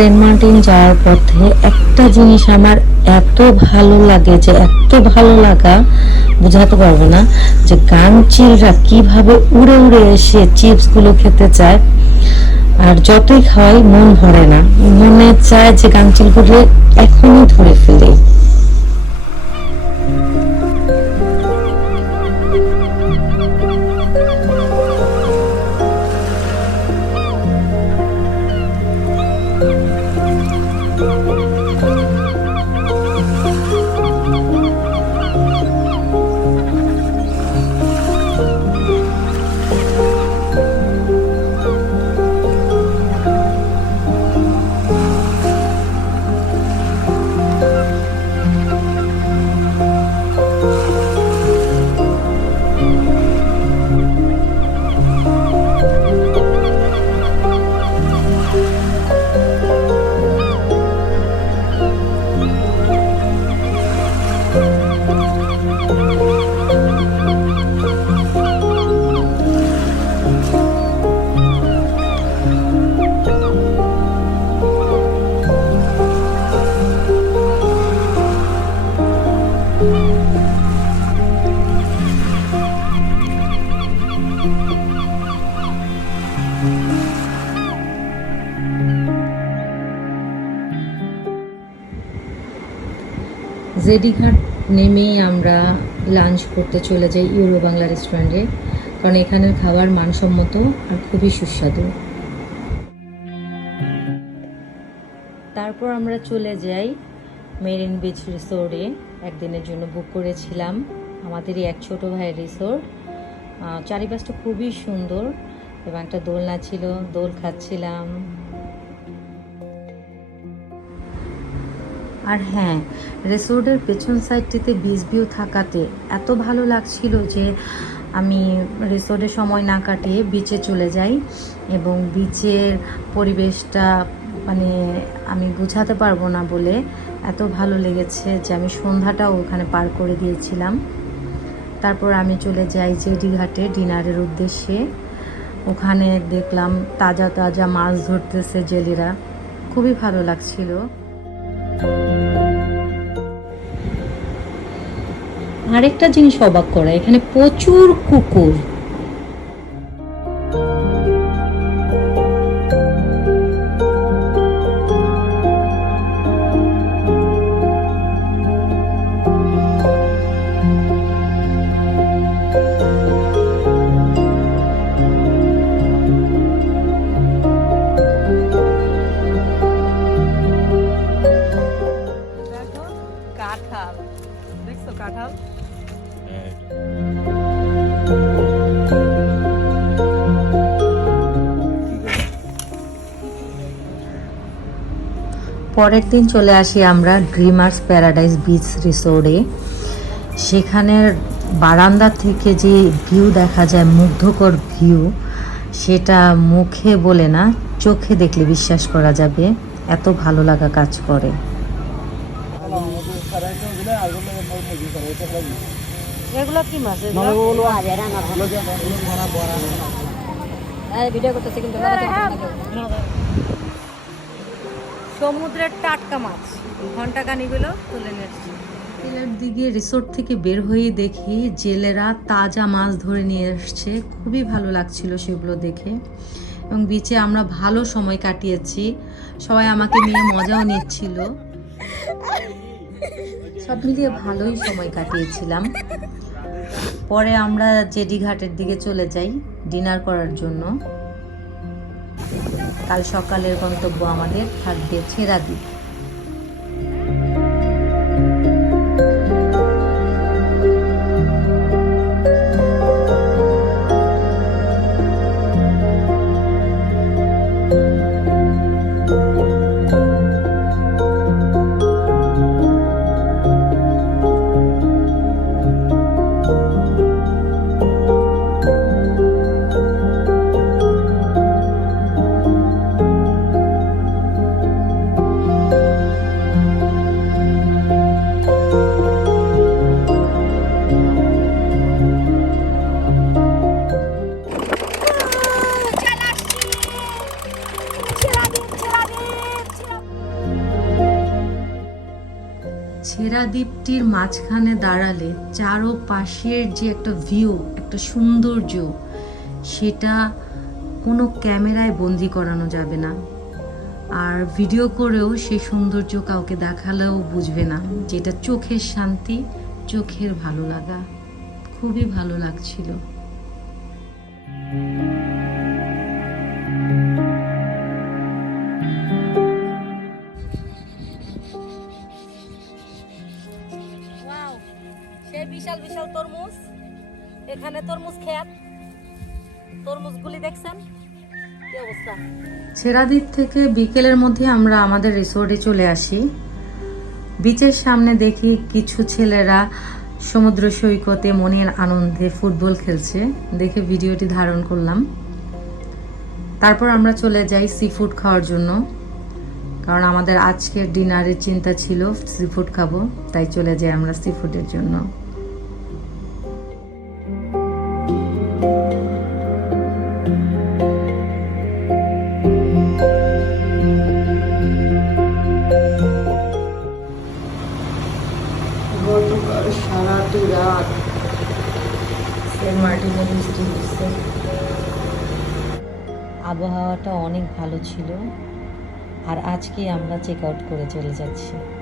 Saint Martin যাওয়ার পথে একটা জিনিস আমার এত ভালো লাগে যে, এত ভালো লাগা, বোঝাতে পারব না, যে গামচিলরা কীভাবে উড়ে উড়ে এসে চিপসগুলো খেতে চায়। আর যতই খাওয়াই মন ভরে না, মনে চায় যে গামচিলগুলো এখনই ধরে ফেলে। Música জেডিঘাট নেমেই আমরা লাঞ্চ করতে চলে যাই ইউরো বাংলা রেস্টুরেন্টে কারণ এখানের খাবার মানসম্মত আর খুবই সুস্বাদু। তারপর আমরা চলে যাই মেরিন বিচ রিসোর্টে একদিনের জন্য বুক করেছিলাম আমাদেরই এক ছোট ভাইয়ের রিসোর্ট চারিপাশটা খুবই সুন্দর এবং একটা দোলনা ছিল, দোল খাচ্ছিলাম। আর হ্যাঁ রিসোর্টের পেছন সাইডটিতে বিচ ভিউ থাকাতে এত ভালো লাগছিল যে আমি রিসোর্টে সময় না কাটিয়ে বিচে চলে যাই এবং বিচের পরিবেশটা মানে আমি বোঝাতে পারব না বলে এত ভালো লেগেছে যে আমি সন্ধ্যাটাও ওখানে পার করে দিয়েছিলাম। তারপর আমি চলে যাই জেডি ঘাটে ডিনারের উদ্দেশ্যে। ওখানে দেখলাম তাজা তাজা মাছ ধরতেছে জেলেরা। খুবই ভালো লাগছিল। আরেকটা জিনিস অবাক করা এখানে প্রচুর কুকুর। পরের দিন চলে আসি আমরা ড্রিমার্স প্যারাডাইস বিচ রিসোর্টে সেখানের বারান্দা থেকে যে ভিউ দেখা যায়, মুগ্ধকর ভিউ সেটা মুখে বলে না, চোখে দেখলে বিশ্বাস করা যাবে, এত ভালো লাগা কাজ করে। এগুলো কি মাছ? ভিডিও করতেছে কিন্তু সমুদ্রের টাটকা মাছ। ঘণ্টা কানিগুলো তুলে নিয়ে এসেছি দিকে রিসোর্ট থেকে বের হয়ে দেখি জেলেরা তাজা মাছ ধরে নিয়ে এসছে। খুবই ভালো লাগছিল সেগুলো দেখে। এবং বিচে আমরা ভালো সময় কাটিয়েছি। সবাই আমাকে নিয়ে মজাও নিচ্ছিল। সব মিলিয়ে ভালোই সময় কাটিয়েছিলাম। পরে আমরা জেডি ঘাটের দিকে চলে যাই ডিনার করার জন্য। কাল সকালের গন্তব্য আমাদের থাকবে ছেঁড়া দ্বীপটির মাঝখানে দাঁড়ালে চারো পাশের যে একটা ভিউ একটা সৌন্দর্য, সেটা কোনো ক্যামেরায় বন্দি করানো যাবে না। আর ভিডিও করেও সেই সৌন্দর্য কাউকে দেখালেও বুঝবে না যেটা চোখের শান্তি, চোখের ভালো লাগা। খুবই ভালো লাগছিল। ওয়াও বিশাল তরমুজ। এখানে তরমুজ খেত তরমুজগুলি দেখছেন? অবস্থা? থেকে বিকেলের মধ্যে আমরা আমাদের রিসোর্টে চলে আসি। বিচের সামনে দেখি কিছু ছেলেরা সমুদ্র সৈকতে মনের আনন্দে ফুটবল খেলছে। দেখে ভিডিওটি ধারণ করলাম। তারপর আমরা চলে যাই সি ফুড খাওয়ার জন্য। কারণ আমাদের আজকের ডিনারের চিন্তা ছিল সি ফুড খাব, তাই চলে যাই আমরা সি ফুডের জন্য। সেন্ট মার্টিনের বৃষ্টি হচ্ছে। আবহাওয়াটা অনেক ভালো ছিল। আর আজকে আমরা চেক আউট করে চলে যাচ্ছি।